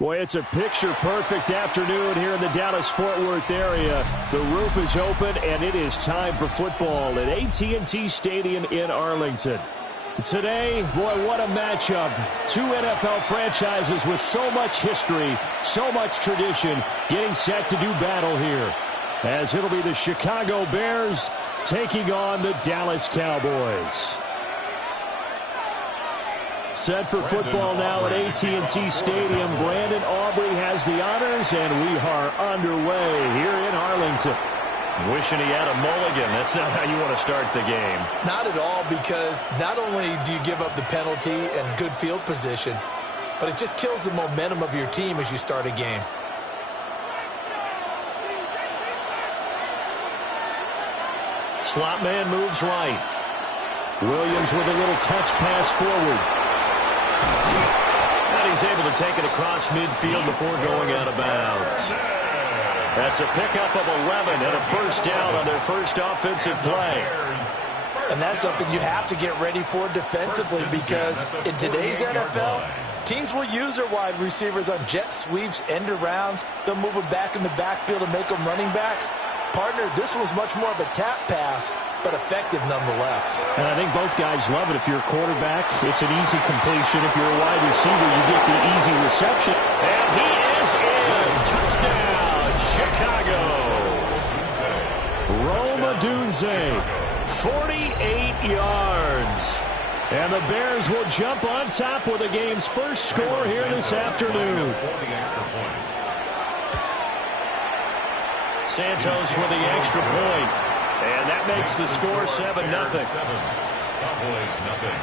Boy, it's a picture-perfect afternoon here in the Dallas-Fort Worth area. The roof is open, and it is time for football at AT&T Stadium in Arlington. Today, boy, what a matchup. Two NFL franchises with so much history, so much tradition, getting set to do battle here. As it'll be the Chicago Bears taking on the Dallas Cowboys. Set for football now at AT&T Stadium. Brandon Aubrey has the honors, and we are underway here in Arlington. Wishing he had a mulligan. That's not how you want to start the game. Not at all, because not only do you give up the penalty and good field position, but it just kills the momentum of your team as you start a game. Slot man moves right. Williams with a little touch pass forward. And he's able to take it across midfield before going out of bounds. That's a pickup of 11 and a first down on their first offensive play. And that's something you have to get ready for defensively, because in today's NFL, teams will use their wide receivers on jet sweeps, end arounds. They'll move them back in the backfield and make them running backs. Partner, this was much more of a tap pass, but effective nonetheless. And I think both guys love it. If you're a quarterback, it's an easy completion. If you're a wide receiver, you get the easy reception. And he is in. Touchdown, Chicago. Rome Odunze, 48 yards. And the Bears will jump on top with the game's first score here this afternoon. Santos with the extra point. And that makes the score 7-0. Cowboys nothing.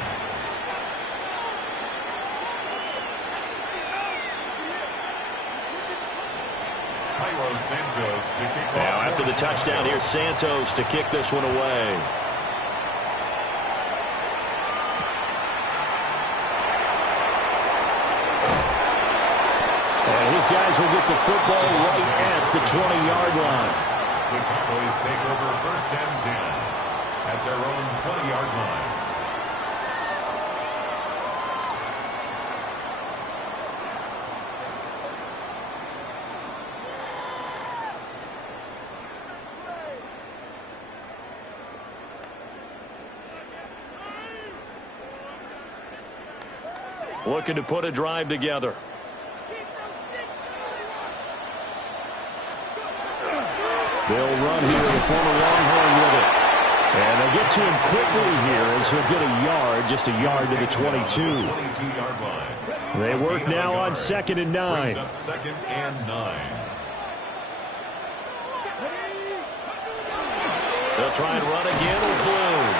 Santos to kick now off. after the touchdown, here's Santos to kick this one away. And his guys will get the football right at the 20-yard line. The Cowboys take over first and 10 at their own 20-yard line. Looking to put a drive together. They'll run here, the former Longhorn with it. And they'll get to him quickly here as he'll get a yard, just a yard to the 22. 22-yard line. They work now on 2nd and 9. Brings up 2nd and 9. They'll try and run again with Blue.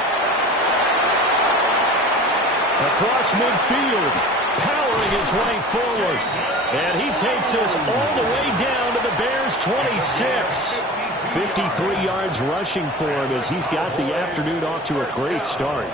Across midfield, powering his way forward. And he takes us all the way down to the Bears' 26. 53 yards rushing for him as he's got the afternoon off to a great start.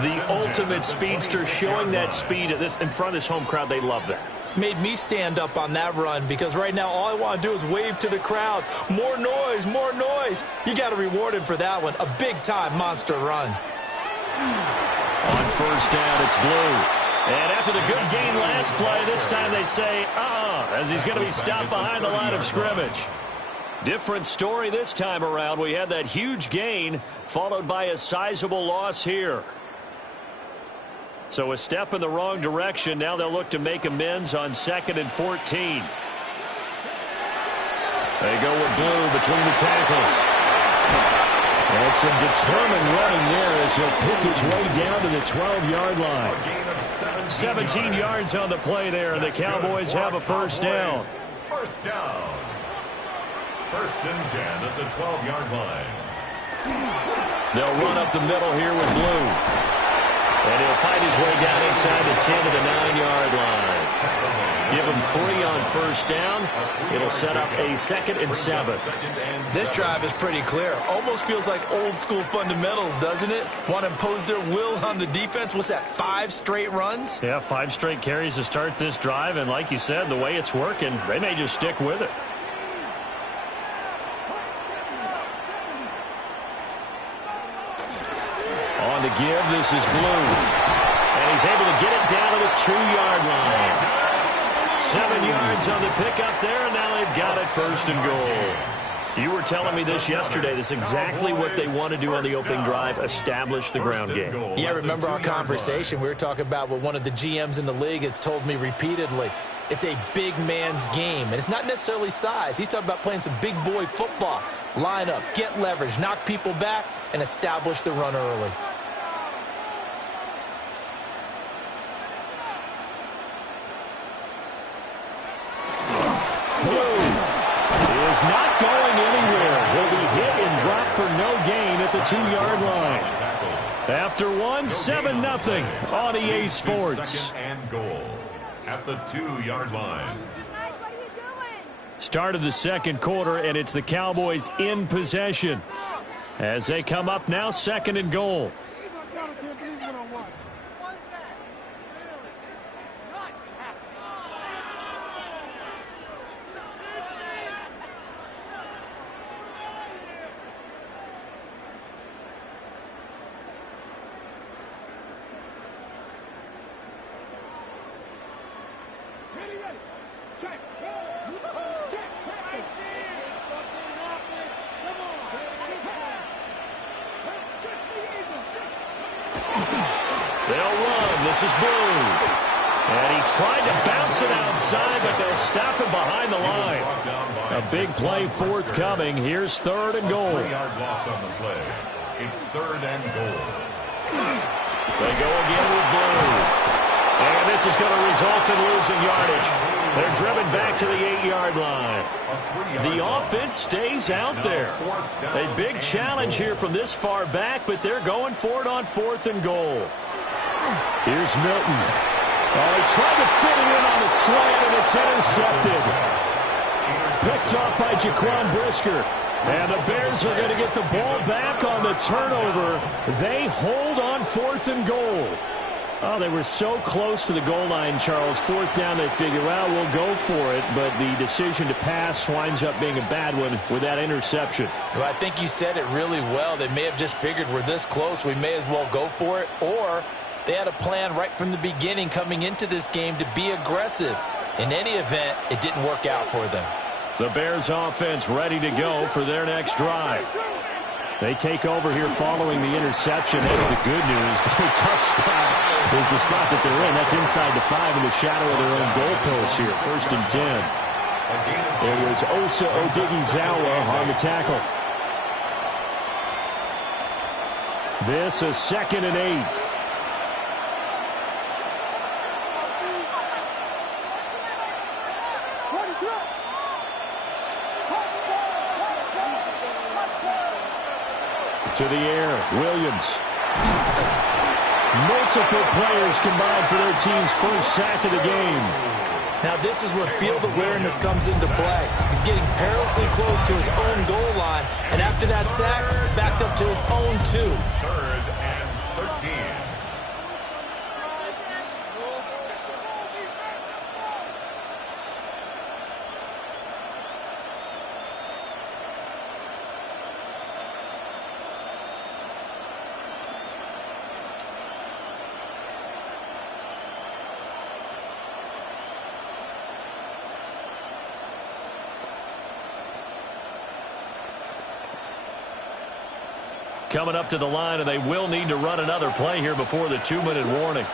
The ultimate speedster, showing that speed in front of this home crowd. They love that. Made me stand up on that run, because right now all I want to do is wave to the crowd. More noise, more noise. You got to reward him for that one. A big-time monster run. On first down, it's Blue. And after the good gain last play, this time they say, as he's going to be stopped behind the line of scrimmage. Different story this time around. We had that huge gain followed by a sizable loss here. So a step in the wrong direction. Now they'll look to make amends on 2nd and 14. They go with Blue between the tackles. And some determined running there as he'll pick his way down to the 12-yard line. 17 yards on the play there, and the Cowboys have a first down. First down. First and 10 at the 12-yard line. They'll run up the middle here with Blue. And he'll fight his way down inside the 10 to the 9-yard line. Give him 3 on first down. It'll set up a 2nd and 7. This drive is pretty clear. Almost feels like old school fundamentals, doesn't it? Want to impose their will on the defense. What's that, 5 straight runs? Yeah, 5 straight carries to start this drive. And like you said, the way it's working, they may just stick with it. On the give, this is Blue. And he's able to get it down to the 2-yard line. 7 yards on the pickup there, and now they've got it first and goal. You were telling me this yesterday. This is exactly what they want to do on the opening drive, establish the ground game. Yeah, remember our conversation. We were talking about what one of the GMs in the league has told me repeatedly. It's a big man's game, and it's not necessarily size. He's talking about playing some big boy football. Line up, get leverage, knock people back, and establish the run early. Is not going anywhere. Will be hit and dropped for no gain at the 2-yard line. After 1, 7-0 on EA Sports. Second and goal at the 2-yard line. Start of the second quarter, and it's the Cowboys in possession as they come up now, second and goal. This is Blue. And he tried to bounce it outside, but they'll stop him behind the line. A big play forthcoming. Here's third and goal. 3-yard loss on the play. It's third and goal. They go again with Blue. And this is going to result in losing yardage. They're driven back to the 8-yard line. The offense stays out there. A big challenge here from this far back, but they're going for it on fourth and goal. Here's Milton. Oh, he tried to fit it in on the slant, and it's intercepted. Picked off by Jaquan Brisker. And the Bears are going to get the ball back on the turnover. They hold on fourth and goal. Oh, they were so close to the goal line, Charles. Fourth down, they figure, well, we'll go for it. But the decision to pass winds up being a bad one with that interception. Well, I think you said it really well. They may have just figured we're this close, we may as well go for it. Or they had a plan right from the beginning coming into this game to be aggressive. In any event, it didn't work out for them. The Bears offense ready to go for their next drive. They take over here following the interception. That's the good news. The tough spot is the spot that they're in. That's inside the 5 in the shadow of their own goalpost here. First and 10. It was Osa Odighizuwa on the tackle. This is second and 8. To the air, Williams. Multiple players combined for their team's first sack of the game. Now this is where field awareness comes into play. He's getting perilously close to his own goal line, and after that sack, backed up to his own 2. Third and 13. Coming up to the line, and they will need to run another play here before the 2-minute warning.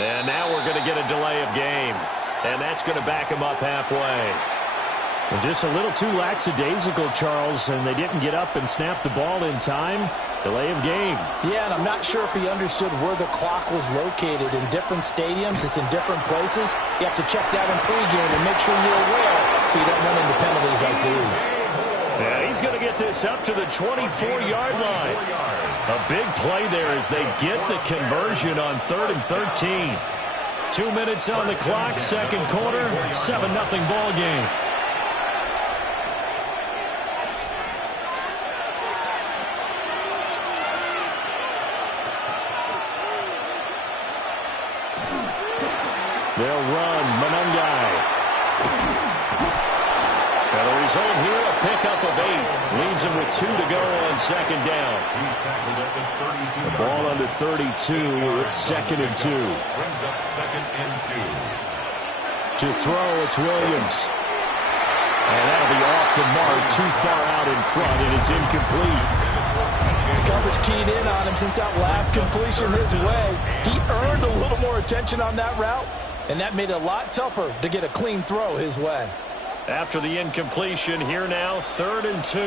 And now we're going to get a delay of game. And that's going to back him up halfway. And just a little too lackadaisical, Charles, and they didn't get up and snap the ball in time. Delay of game. Yeah, and I'm not sure if he understood where the clock was located. In different stadiums, it's in different places. You have to check that in pregame and make sure you're aware so you don't run into penalties like these. Yeah, he's going to get this up to the 24-yard line. A big play there as they get the conversion on 3rd and 13. 2 minutes on the clock, second quarter, 7-0 ball game. They'll run Monungai. Now the result here, a pickup of 8. Leaves him with 2 to go on second down. He's tackled at the 32. The ball under 32. It's 2nd and 2. Brings up 2nd and 2. To throw, it's Williams. And that'll be off the mark, too far out in front, and it's incomplete. Coverage keyed in on him since that last completion his way. He earned a little more attention on that route, and that made it a lot tougher to get a clean throw his way. After the incompletion, here now, 3rd and 2.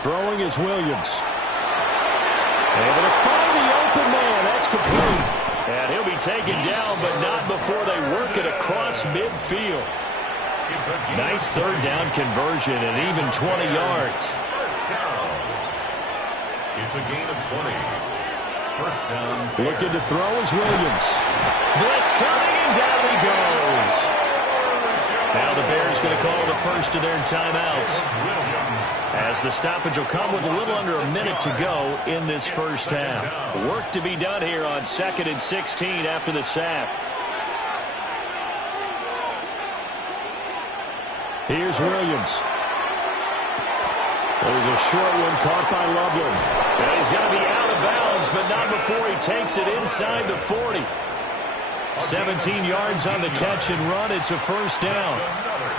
Throwing is Williams. Able to find the open man. That's complete. And he'll be taken down, but not before they work it across midfield. Nice 3rd down conversion and even 20 yards. First down. It's a gain of 20. First down. Looking to throw is Williams. Blitz coming, and down he goes. Now the Bears going to call the first of their timeouts, as the stoppage will come with a little under a minute to go in this first half. Work to be done here on 2nd and 16 after the sack. Here's Williams. There's a short one caught by Loveland. And he's going to be out of bounds, but not before he takes it inside the 40. 17 yards on the catch and run. It's a first down.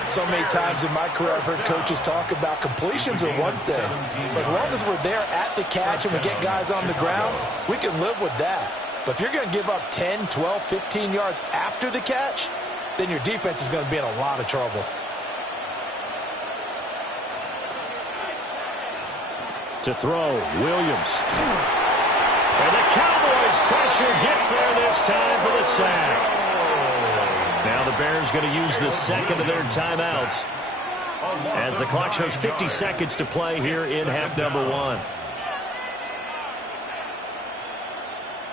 So many times in my career I've heard coaches talk about completions are one thing. As long as we're there at the catch and we get guys on the ground, we can live with that. But if you're going to give up 10, 12, 15 yards after the catch, then your defense is going to be in a lot of trouble. To throw, Williams. And the Cowboys' pressure gets there this time for the sack. Now the Bears going to use the second of their timeouts, as the clock shows 50 seconds to play here in half number 1.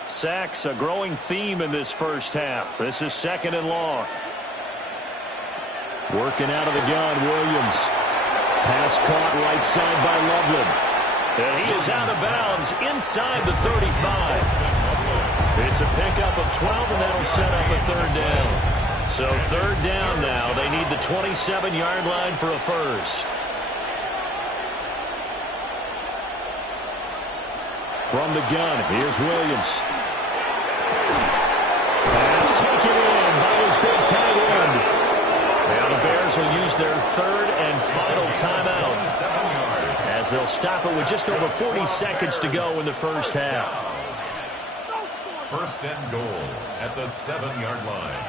Sacks, a growing theme in this first half. This is 2nd and long. Working out of the gun, Williams. Pass caught right side by Loveland. And he is out of bounds inside the 35. It's a pickup of 12, and that'll set up a 3rd down. So 3rd down now. They need the 27-yard line for a first. From the gun, here's Williams. Pass taken in by his big tight end. Now the Bears will use their 3rd and final timeout, as they'll stop it with just over 40 seconds to go in the first half. First and goal at the 7-yard line.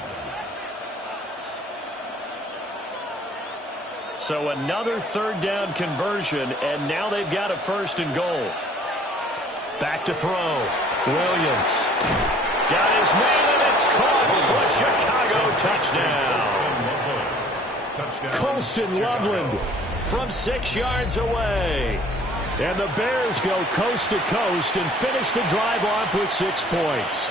So another 3rd down conversion, and now they've got a 1st and goal. Back to throw. Williams got his man, and it's caught for a Chicago touchdown. Colston Loveland from 6 yards away. And the Bears go coast to coast and finish the drive off with 6 points.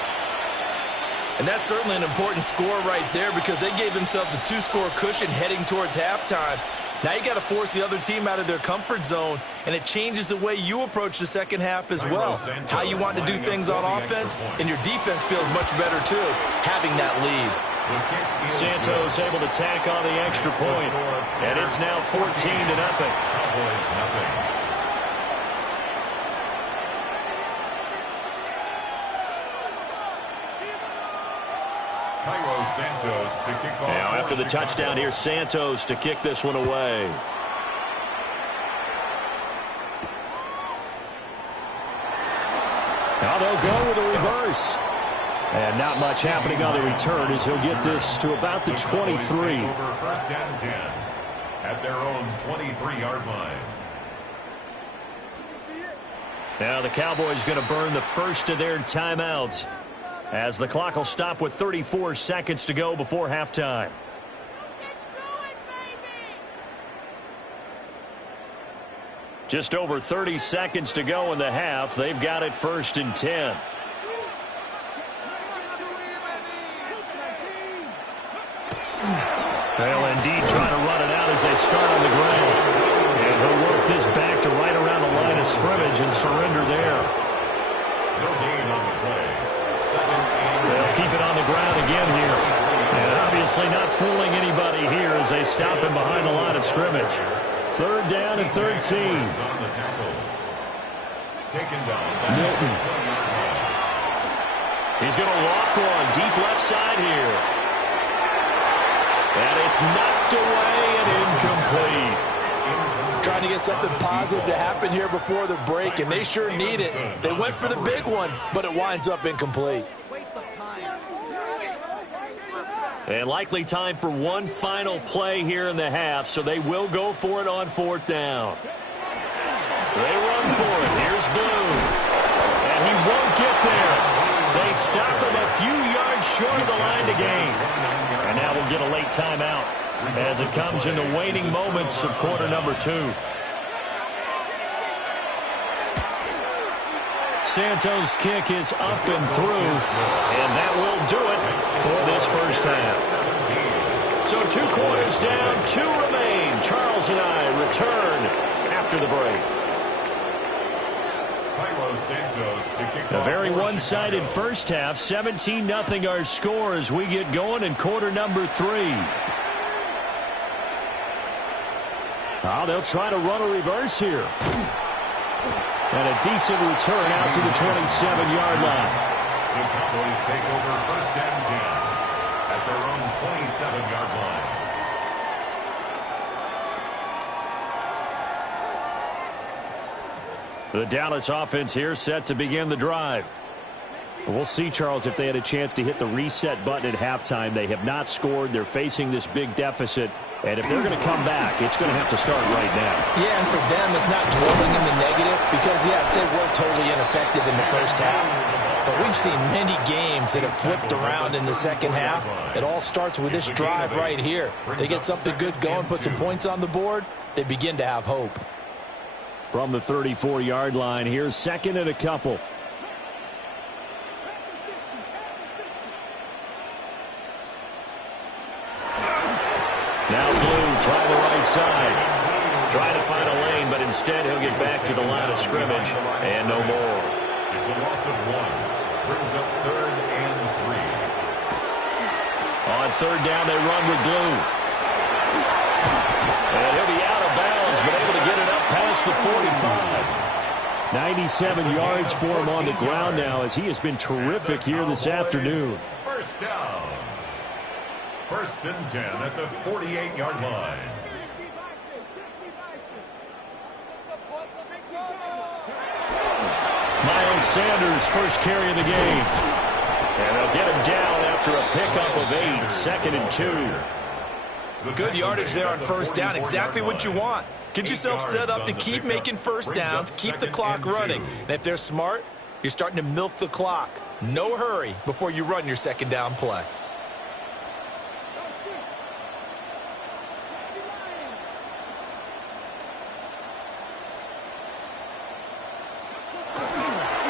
And that's certainly an important score right there, because they gave themselves a 2-score cushion heading towards halftime. Now you got to force the other team out of their comfort zone, and it changes the way you approach the second half as well. How you want to do things on offense, and your defense feels much better too, having that lead. Santos able to tack on the extra point, and it's now 14-0. Santos to kick off. Now after the touchdown, here's Santos to kick this one away. Now they'll go with a reverse. And not much happening on the return, as he'll get this to about the 23. Over 1st and 10 at their own 23-yard line. Now the Cowboys going to burn the first of their timeouts, as the clock will stop with 34 seconds to go before halftime. Just over 30 seconds to go in the half. They've got it 1st and 10. They'll indeed try to run it out as they start on the ground. And he'll work this back to right around the line of scrimmage and surrender there. No gain on the play. They'll keep it on the ground again here. And that'll be Obviously not fooling anybody here as they stop him behind the line of scrimmage. 3rd down and 13. Milton. He's going to walk one deep left side here. And it's knocked away and incomplete. Trying to get something positive to happen here before the break, and they sure need it. They went for the big one, but it winds up incomplete. And likely time for one final play here in the half, so they will go for it on 4th down. They run for it. Here's Blue. And he won't get there. They stop him a few yards short of the line to gain. And now we'll get a late timeout as it comes in the waning moments of quarter number 2. Santos' kick is up and through, and that will do it for this first half. So 2 quarters down, 2 remain. Charles and I return after the break. A very one-sided first half, 17-0 our score as we get going in quarter number 3. Oh, they'll try to run a reverse here. And a decent return out to the 27-yard line. The Cowboys take over 1st and 10 at their own 27-yard line. The Dallas offense here set to begin the drive. We'll see, Charles, if they had a chance to hit the reset button at halftime. They have not scored. They're facing this big deficit. And if they're going to come back, it's going to have to start right now. Yeah, and for them, it's not dwelling in the negative because, yes, they were totally ineffective in the first half. But we've seen many games that have flipped around in the second half. It all starts with this drive right here. They get something good going, put some points on the board, they begin to have hope. From the 34-yard line, here's 2nd and a couple. Now Blue, try the right side. Trying to find a lane, but instead he'll get back to the line of scrimmage and no more. It's a loss of 1. Brings up 3rd and 3. On 3rd down, they run with Blue. And he'll be out of bounds, but able to get it up past the 45. 97 yards for him on the ground now as he has been terrific here this afternoon. 1st down. 1st and 10 at the 48-yard line. Miles Sanders first carry of the game. And they'll get him down after a pickup of 8, 2nd and 2. Good yardage there on 1st down. Exactly what you want. Get yourself set up to keep making first downs, keep the clock running. And if they're smart, you're starting to milk the clock. No hurry before you run your 2nd down play.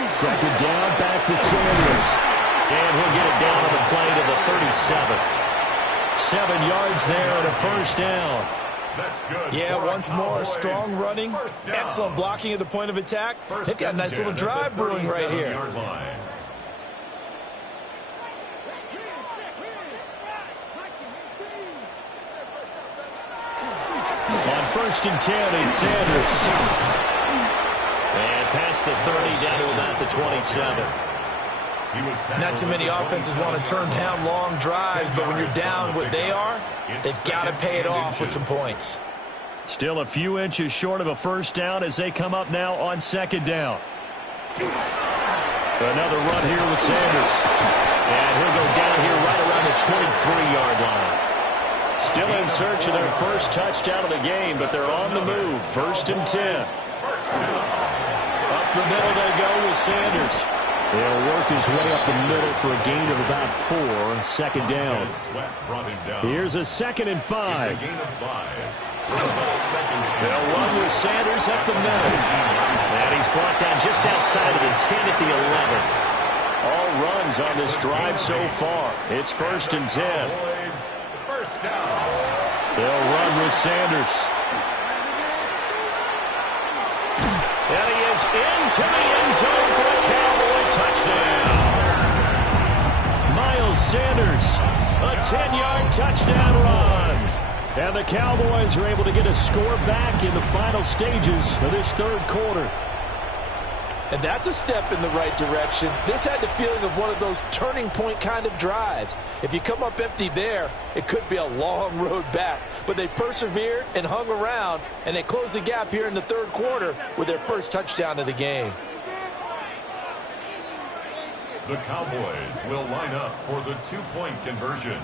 Second down, back to Sanders. And he'll get it down on the play to the 37th. 7 yards there and a 1st down. That's good. Yeah, once more, strong running, excellent blocking at the point of attack. They've got a nice little drive brewing right here. On 1st and 10, it's Sanders. And past the 30 down to about the 27. Not too many offenses want to turn down long drives, but when you're down what they are, they've got to pay it off with some points. Still a few inches short of a 1st down as they come up now on 2nd down. Another run here with Sanders. And he'll go down here right around the 23-yard line. Still in search of their first touchdown of the game, but they're on the move. 1st and 10. Up the middle they go with Sanders. They'll work his way up the middle for a gain of about 4. 2nd down. Here's a 2nd and 5. They'll run with Sanders up the middle. And he's brought down just outside of the 10 at the 11. All runs on this drive so far. It's 1st and 10. They'll run with Sanders. And he is into the end zone for a Cowboy touchdown. Miles Sanders A 10-yard touchdown run. And the Cowboys are able to get a score back in the final stages of this third quarter. And that's a step in the right direction. This had the feeling of one of those turning point kind of drives. If you come up empty there, it could be a long road back. But they persevered and hung around, and they closed the gap here in the third quarter with their first touchdown of the game. The Cowboys will line up for the two-point conversion.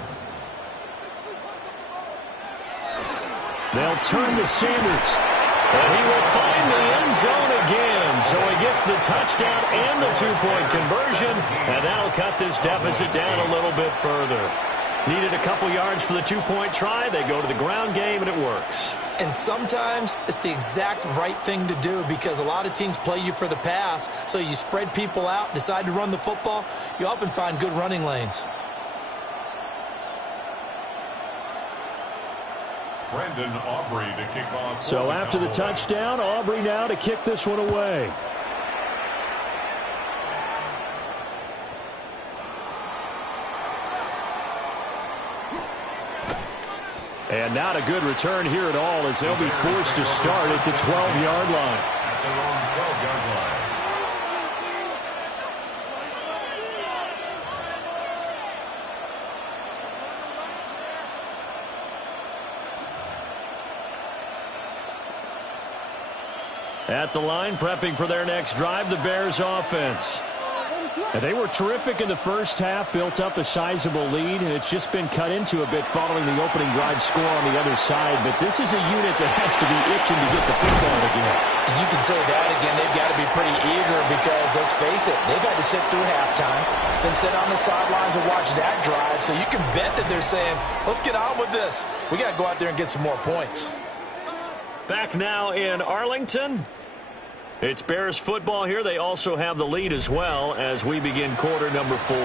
They'll turn to Sanders. And he will find the end zone again. So he gets the touchdown and the two-point conversion. And that'll cut this deficit down a little bit further. Needed a couple yards for the two-point try. They go to the ground game, and it works. And sometimes it's the exact right thing to do because a lot of teams play you for the pass. So you spread people out, decide to run the football. You often find good running lanes. Brandon Aubrey to kick off. So after the touchdown, Aubrey now to kick this one away. And not a good return here at all as they'll be forced to start at the 12-yard line. At their own 12-yard line. At the line, prepping for their next drive, the Bears offense. And they were terrific in the first half, built up a sizable lead, and it's just been cut into a bit following the opening drive score on the other side. But this is a unit that has to be itching to get the football again. And you can say that again. They've got to be pretty eager because, let's face it, they've had to sit through halftime, then sit on the sidelines and watch that drive. So you can bet that they're saying, let's get on with this. We got to go out there and get some more points. Back now in Arlington. It's Bears football here. They also have the lead as well as we begin quarter number 4.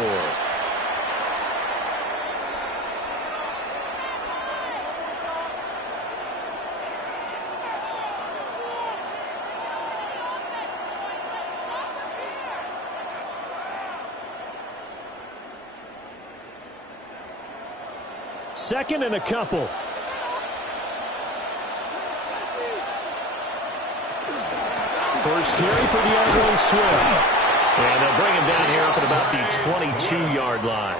Second and a couple. First carry for DeAndre Swift. And they'll bring him down here up at about the 22-yard line.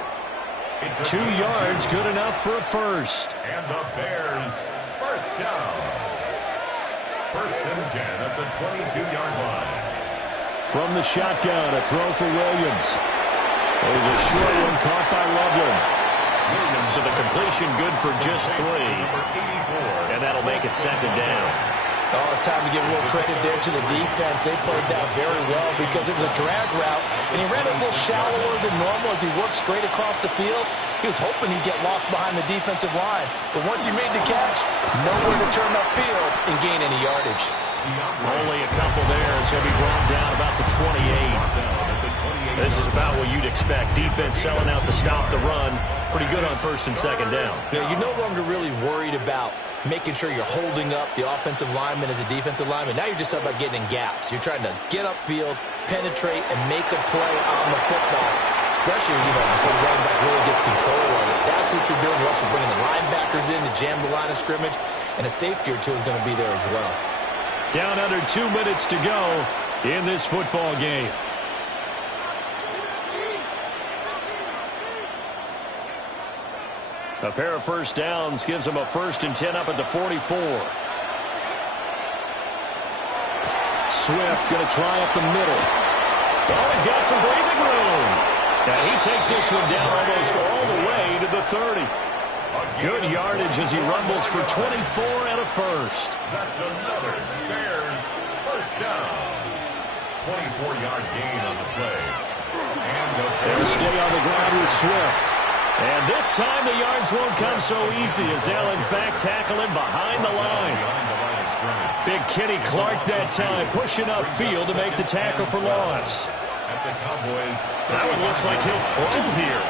2 yards, good enough for a first. And the Bears first down. First and 10 at the 22-yard line. From the shotgun, a throw for Williams. There's a short one caught by Loveland. So the completion good for just 3. And that'll make it second down. Oh, it's time to give a little credit there to the defense. They played that very well because it was a drag route, and he ran a little shallower than normal as he worked straight across the field. He was hoping he'd get lost behind the defensive line. But once he made the catch, nowhere to turn upfield and gain any yardage. Only a couple there as he'll be brought down about the 28. This is about what you'd expect. Defense selling out to stop the run. Pretty good on first and second down. Yeah, you're no longer really worried about making sure you're holding up the offensive lineman as a defensive lineman. Now you're just talking about getting in gaps. You're trying to get upfield, penetrate, and make a play on the football, especially, before the running back really gets control of it. That's what you're doing. You're also bringing the linebackers in to jam the line of scrimmage, and a safety or two is going to be there as well. Down under 2 minutes to go in this football game. A pair of first downs gives them a first and 10 up at the 44. Swift going to try up the middle. Oh, he's got some breathing room. And he takes this one down almost all the way to the 30. Good yardage as he rumbles for 24 and a first. That's another Bears first down. 24-yard gain on the play. And they'll stay on the ground with Swift. And this time the yards won't come so easy as they'll, in fact, tackle him behind the line. Big Kenny Clark that time, pushing upfield to make the tackle for loss. That one looks like he'll throw here.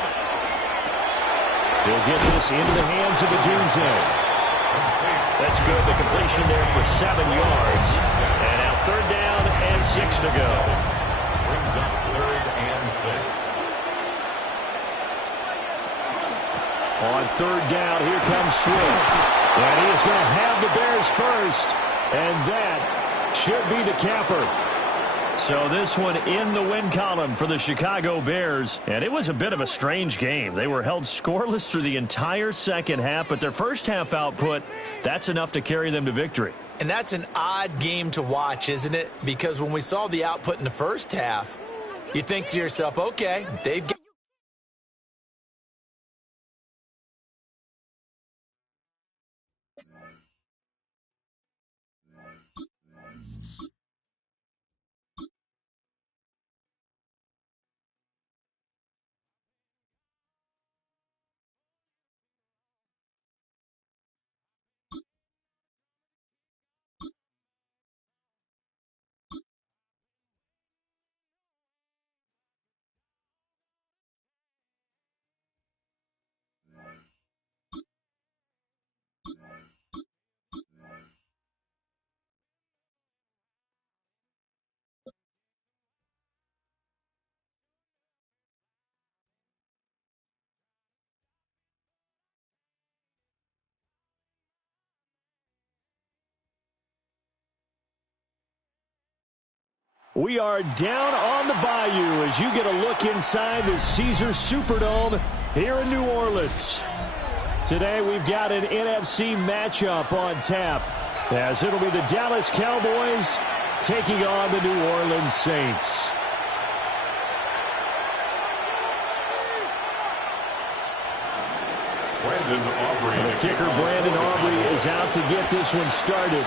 He'll get this into the hands of Odunze. That's good. The completion there for 7 yards. And now third down and 6 to go. Brings up third and 6. On third down, here comes Swift. And he is going to have the Bears first. And that should be the capper. So this one in the win column for the Chicago Bears. And it was a bit of a strange game. They were held scoreless through the entire second half, but their first half output, that's enough to carry them to victory. And that's an odd game to watch, isn't it? Because when we saw the output in the first half, you think to yourself, okay, they've got... We are down on the bayou as you get a look inside the Caesars Superdome here in New Orleans. Today we've got an NFC matchup on tap, as it'll be the Dallas Cowboys taking on the New Orleans Saints. The kicker, Brandon Aubrey, is out to get this one started.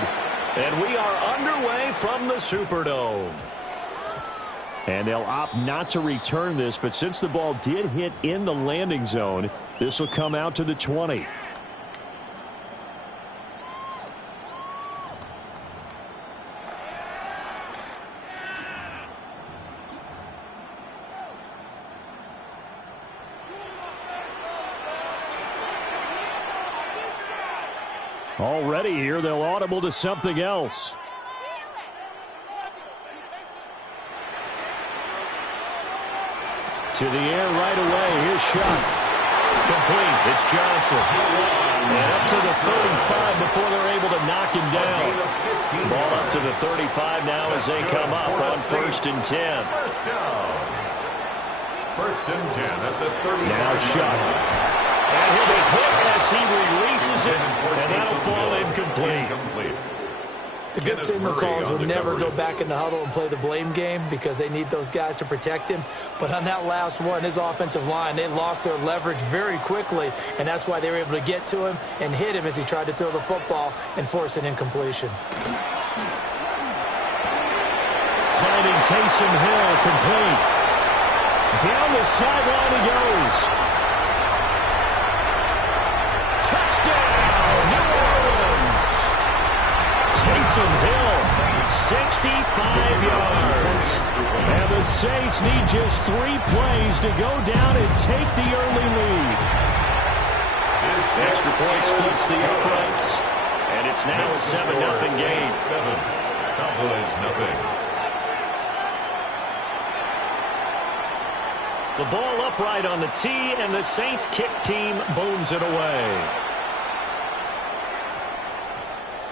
And we are underway from the Superdome. And they'll opt not to return this, but since the ball did hit in the landing zone, this will come out to the 20. Already here, they'll audible to something else. To the air right away. Here's Shuck. Complete. It's Johnson. And up to the 35 before they're able to knock him down. Ball up to the 35 now as they come up on 1st and 10. First and 10 at the 35. Now Shuck. And he'll be hit as he releases it, and that'll fall incomplete. The good signal callers will never go back in the huddle and play the blame game because they need those guys to protect him. But on that last one, his offensive line, they lost their leverage very quickly, and that's why they were able to get to him and hit him as he tried to throw the football and force an incompletion. Finding Taysom Hill, complete. Down the sideline he goes. Touchdown, New Orleans. Taysom Hill, 65 yards. And the Saints need just 3 plays to go down and take the early lead. Extra point splits the uprights, and it's now a 7-0 game. 7. Cowboys nothing. The ball upright on the tee, and the Saints kick team booms it away.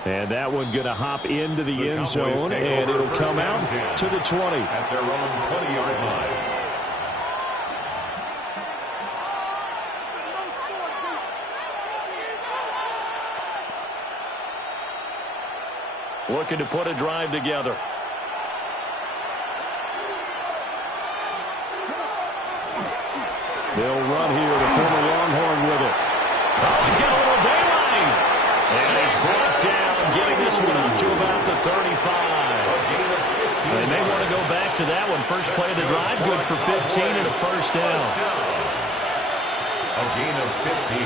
And that one going to hop into the end zone, and it'll come out to the 20. At their own 20-yard line. Looking to put a drive together. They'll run here, the former Longhorn with it. Oh, he's got a little daylight. And he's brought down, getting this one up to about the 35. They may want to go back to that one. First play of the drive, good for 15 and a first down. A gain of 15.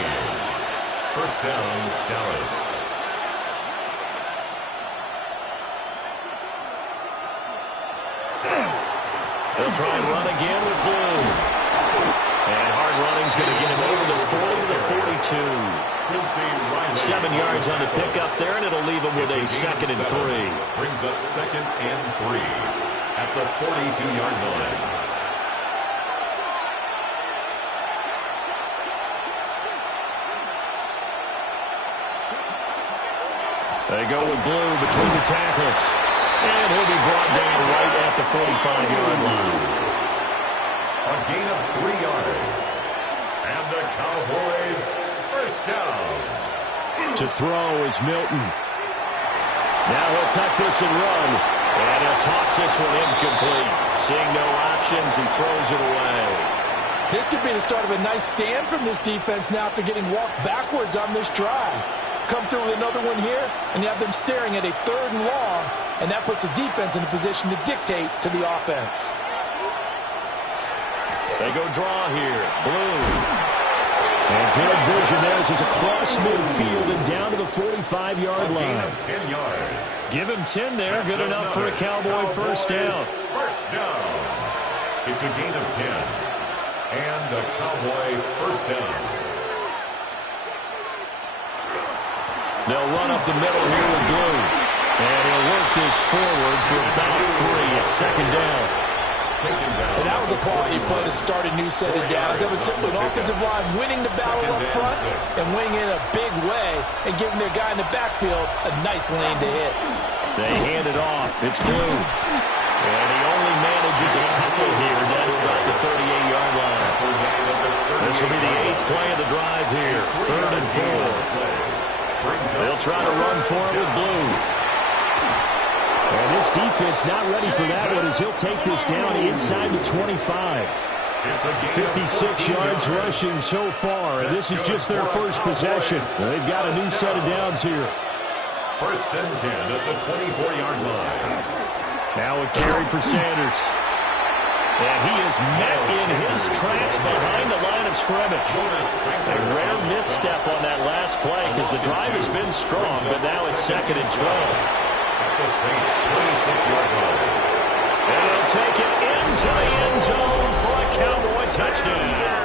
First down, Dallas. They'll try and run again with Blue. And hard running's going to get him over the 40 to the 42. 7 yards on the pickup there, and it'll leave him with a 2nd and 3. Brings up 2nd and 3 at the 42-yard line. They go with blue between the tackles. And he'll be brought down right at the 45-yard line. A gain of 3 yards. And the Cowboys first down. To throw is Milton. Now he'll tuck this and run. And he'll toss this one incomplete. Seeing no options, he throws it away. This could be the start of a nice stand from this defense now after getting walked backwards on this drive. Come through with another one here, and you have them staring at a 3rd and long, and that puts the defense in a position to dictate to the offense. They go draw here. Blue. And good vision there as it's across midfield and down to the 45-yard line. 10 yards. Give him 10 there. Good enough for a Cowboy first down. First down. It's a gain of 10. And a Cowboy first down. They'll run up the middle here with blue. And he'll work this forward for about 3 at second down. And that was a quality play to start a new set of downs. That was simply an offensive line winning the battle up front and winning in a big way and giving their guy in the backfield a nice lane to hit. They hand it off. It's blue. And he only manages a couple here down to about the 38-yard line. This will be the 8th play of the drive here. 3rd and 4. They'll try to run for it with blue. And this defense not ready for that one as he'll take this down inside the 25. 56 yards rushing so far, and this is just their first possession. They've got a new set of downs here. First and 10 at the 24-yard line. Now a carry for Sanders. And he is met in his tracks behind the line of scrimmage. A rare misstep on that last play because the drive has been strong, but now it's 2nd and 12. At the Saints' 26-yard line. And they'll take it into the end zone for a Cowboy touchdown.